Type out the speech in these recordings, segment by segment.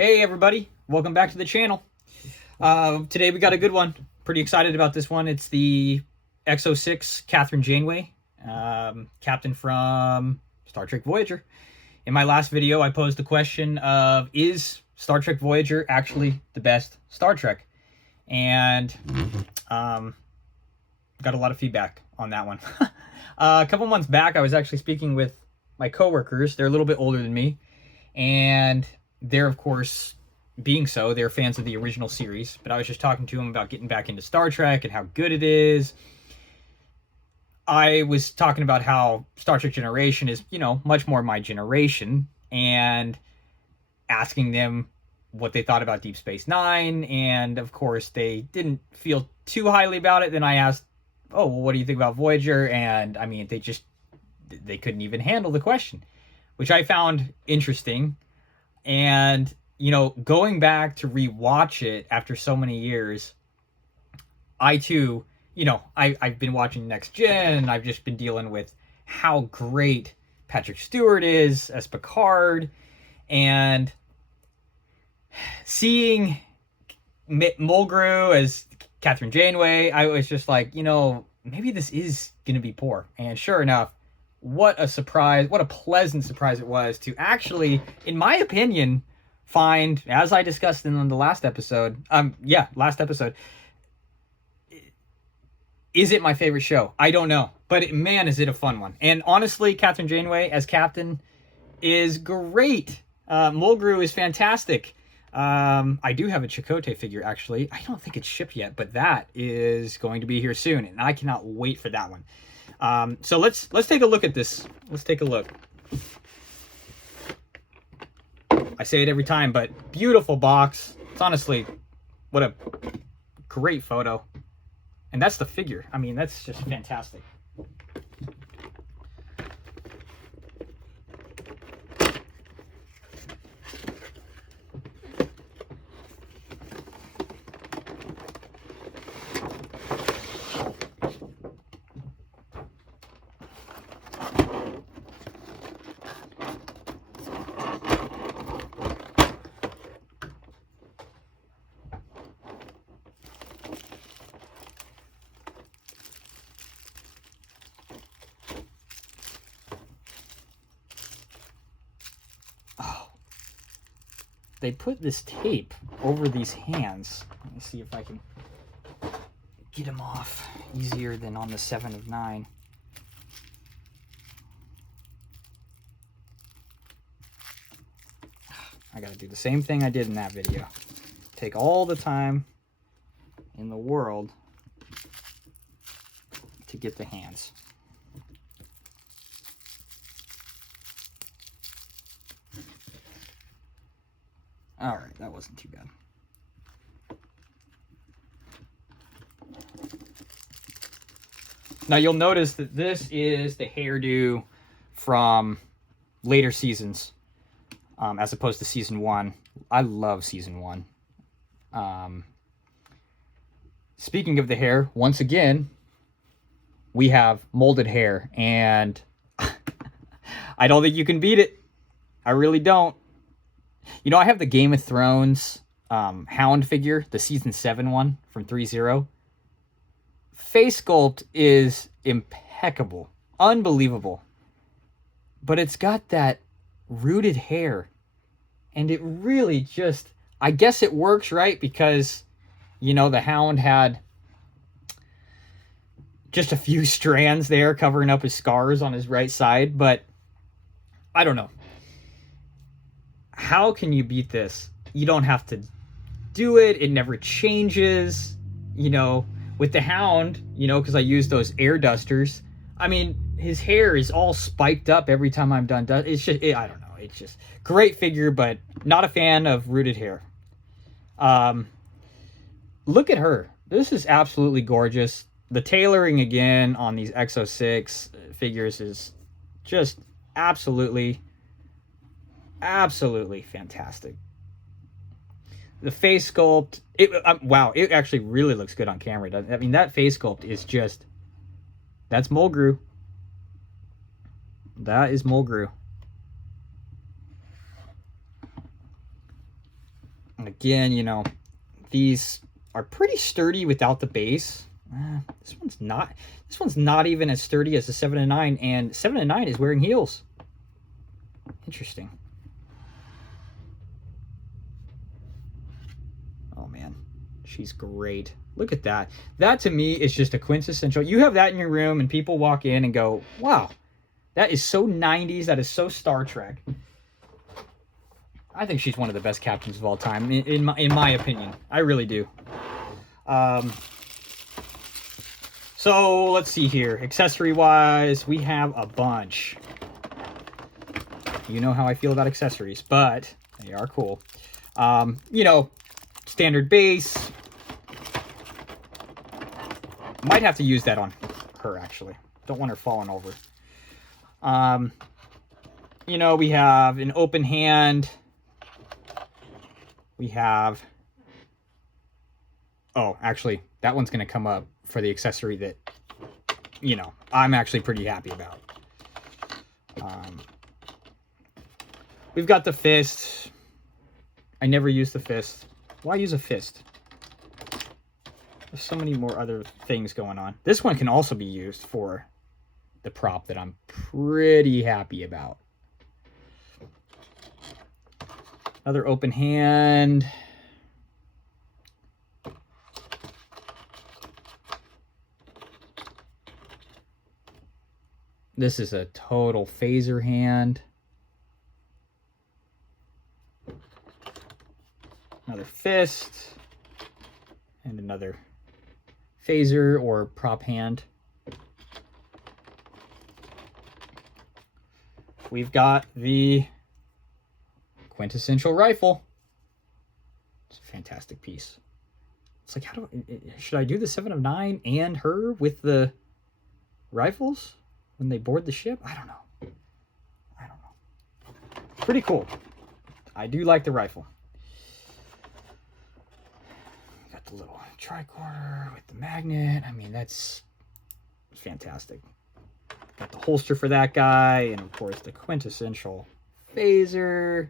Hey everybody, welcome back to the channel. Today we got a good one. Pretty excited about this one. It's the EXO-6 Kathryn Janeway, captain from Star Trek Voyager. In my last video, I posed the question of, is Star Trek Voyager actually the best Star Trek? And got a lot of feedback on that one. A couple months back, I was actually speaking with my coworkers. They're a little bit older than me, and they're, of course, being so, they're fans of the original series, but I was just talking to them about getting back into Star Trek and how good it is. I was talking about how Star Trek Generation is, much more my generation, and asking them what they thought about Deep Space Nine, and of course they didn't feel too highly about it. Then I asked, oh, well, what do you think about Voyager? And I mean, they couldn't even handle the question, which I found interesting. And, going back to rewatch it after so many years, I too, I've been watching Next Gen, and I've just been dealing with how great Patrick Stewart is as Picard, and seeing Mulgrew as Captain Janeway, I was just like, maybe this is going to be poor. And sure enough, what a surprise, what a pleasant surprise it was to actually, in my opinion, find, as I discussed in the last episode, is it my favorite show? I don't know, but man, is it a fun one. And honestly, Kathryn Janeway as captain is great. Mulgrew is fantastic. I do have a Chakotay figure, actually. I don't think it's shipped yet, but that is going to be here soon, and I cannot wait for that one. So let's take a look at this. Let's take a look. I say it every time, but beautiful box. It's honestly, what a great photo. And that's the figure. I mean, that's just fantastic. They put this tape over these hands. Let me see if I can get them off easier than on the 7 of 9. I gotta do the same thing I did in that video. Take all the time in the world to get the hands. All right, that wasn't too bad. Now you'll notice that this is the hairdo from later seasons, as opposed to season 1. I love season 1. Speaking of the hair, once again, we have molded hair, and I don't think you can beat it. I really don't. I have the Game of Thrones Hound figure, the season 7 one from 3.0. Face sculpt is impeccable, unbelievable. But it's got that rooted hair, and it really just, I guess it works, right? Because, the Hound had just a few strands there covering up his scars on his right side, but I don't know. How can you beat this? You don't have to do it. It never changes. With the Hound, because I use those air dusters. I mean, his hair is all spiked up every time I'm done. It's just, I don't know. It's just great figure, but not a fan of rooted hair. Look at her. This is absolutely gorgeous. The tailoring again on these EXO-6 figures is just absolutely fantastic. The face sculpt, wow, it actually really looks good on camera, doesn't it? I mean, that face sculpt is just, that's Mulgrew. That is Mulgrew. Again, you know, these are pretty sturdy without the base. This one's not. This one's not even as sturdy as the 7 and 9, and 7 and 9 is wearing heels. Interesting. Oh man, she's great. Look at that. That to me is just a quintessential. You have that in your room, and people walk in and go, "Wow, that is so 90s. That is so Star Trek." I think she's one of the best captains of all time, in my opinion. I really do. So let's see here. Accessory-wise, we have a bunch. You know how I feel about accessories, but they are cool. You know, standard base. Might have to use that on her, actually. Don't want her falling over. You know, we have an open hand. We have... Oh, actually, that one's going to come up for the accessory that, you know, I'm actually pretty happy about. We've got the fist. I never use the fist. Why use a fist? There's so many more other things going on. This one can also be used for the prop that I'm pretty happy about. Another open hand. This is a total phaser hand. Another fist. And another phaser or prop hand. We've got the quintessential rifle. It's a fantastic piece. It's like, should I do the 7 of 9 and her with the rifles when they board the ship? I don't know. Pretty cool. I do like the rifle. Got the little tricorder with the magnet. I mean, that's fantastic. Got the holster for that guy, and of course the quintessential phaser.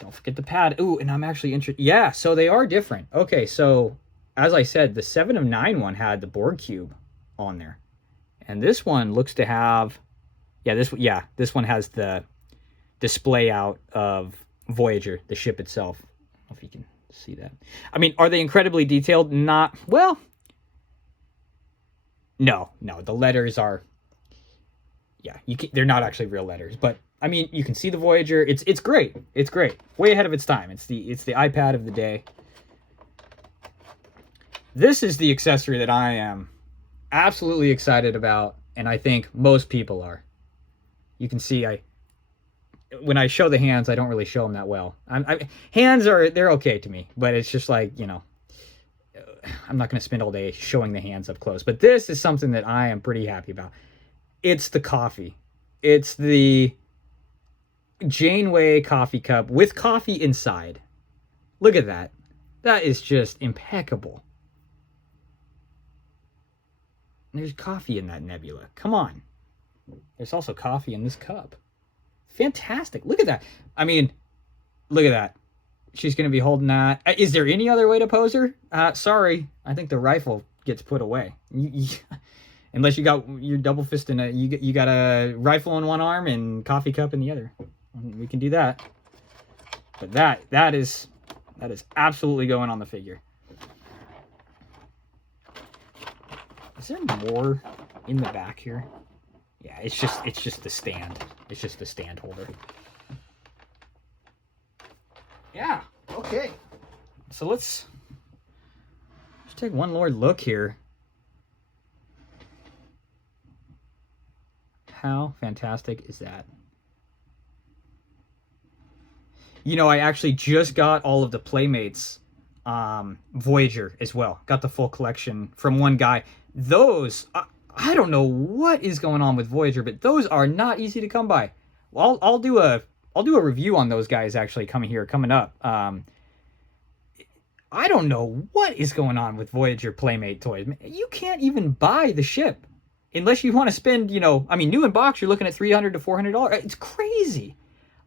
Don't forget the pad. Ooh, and I'm actually interested. Yeah, so they are different. Okay, so as I said, the 7 of 9 one had the Borg cube on there, and this one looks to have, this one has the display out of Voyager, the ship itself. I don't know if you can see that. I mean, are they incredibly detailed? Not well. No, the letters are, they're not actually real letters, but I mean, you can see the Voyager. It's great. It's great. Way ahead of its time. It's the iPad of the day. This is the accessory that I am absolutely excited about, and I think most people are. You can see when I show the hands, I don't really show them that well. Hands they're okay to me, but it's just like, you know, I'm not going to spend all day showing the hands up close. But this is something that I am pretty happy about. It's the coffee. It's the Janeway coffee cup with coffee inside. Look at that. That is just impeccable. There's coffee in that Nebula. Come on. There's also coffee in this cup. Fantastic. Look at that. I mean, look at that. She's going to be holding that. Is there any other way to pose her? Sorry. I think the rifle gets put away. Unless you got your double fist in you got a rifle in one arm and coffee cup in the other. We can do that. But that is absolutely going on the figure. Is there more in the back here? Yeah, it's just the stand. It's just the stand holder. Yeah, okay. So let's take one more look here. How fantastic is that? You know, I actually just got all of the Playmates Voyager as well. Got the full collection from one guy. Those, I don't know what is going on with Voyager, but those are not easy to come by. Well, I'll do a review on those guys actually coming up. I don't know what is going on with Voyager Playmate toys. You can't even buy the ship unless you want to spend, you know, I mean, new in box, you're looking at $300 to $400. It's crazy.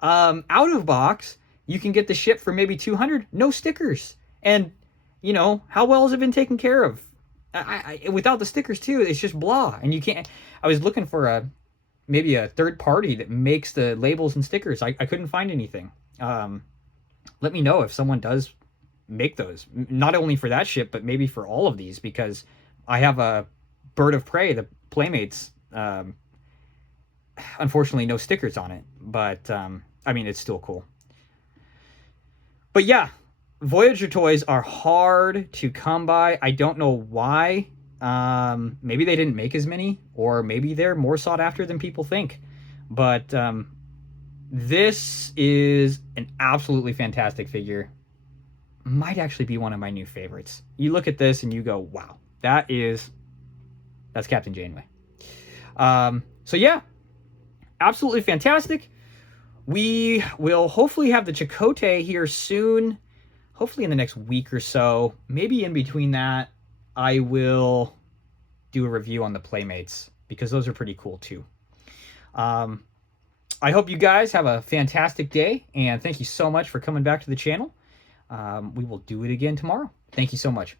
Out of box, you can get the ship for maybe 200, no stickers. And, you know, how well has it been taken care of? Without the stickers too, it's just blah. And you can't, I was looking for maybe a third party that makes the labels and stickers. I couldn't find anything. Let me know if someone does make those, not only for that ship, but maybe for all of these, because I have a Bird of Prey, the Playmates, unfortunately no stickers on it, but I mean, it's still cool. But yeah, Voyager toys are hard to come by. I don't know why. Maybe they didn't make as many, or maybe they're more sought after than people think. But this is an absolutely fantastic figure. Might actually be one of my new favorites. You look at this and you go, wow, that's Captain Janeway. So yeah, absolutely fantastic. We will hopefully have the Chakotay here soon, hopefully in the next week or so. Maybe in between that, I will do a review on the Playmates, because those are pretty cool too. I hope you guys have a fantastic day, and thank you so much for coming back to the channel. We will do it again tomorrow. Thank you so much.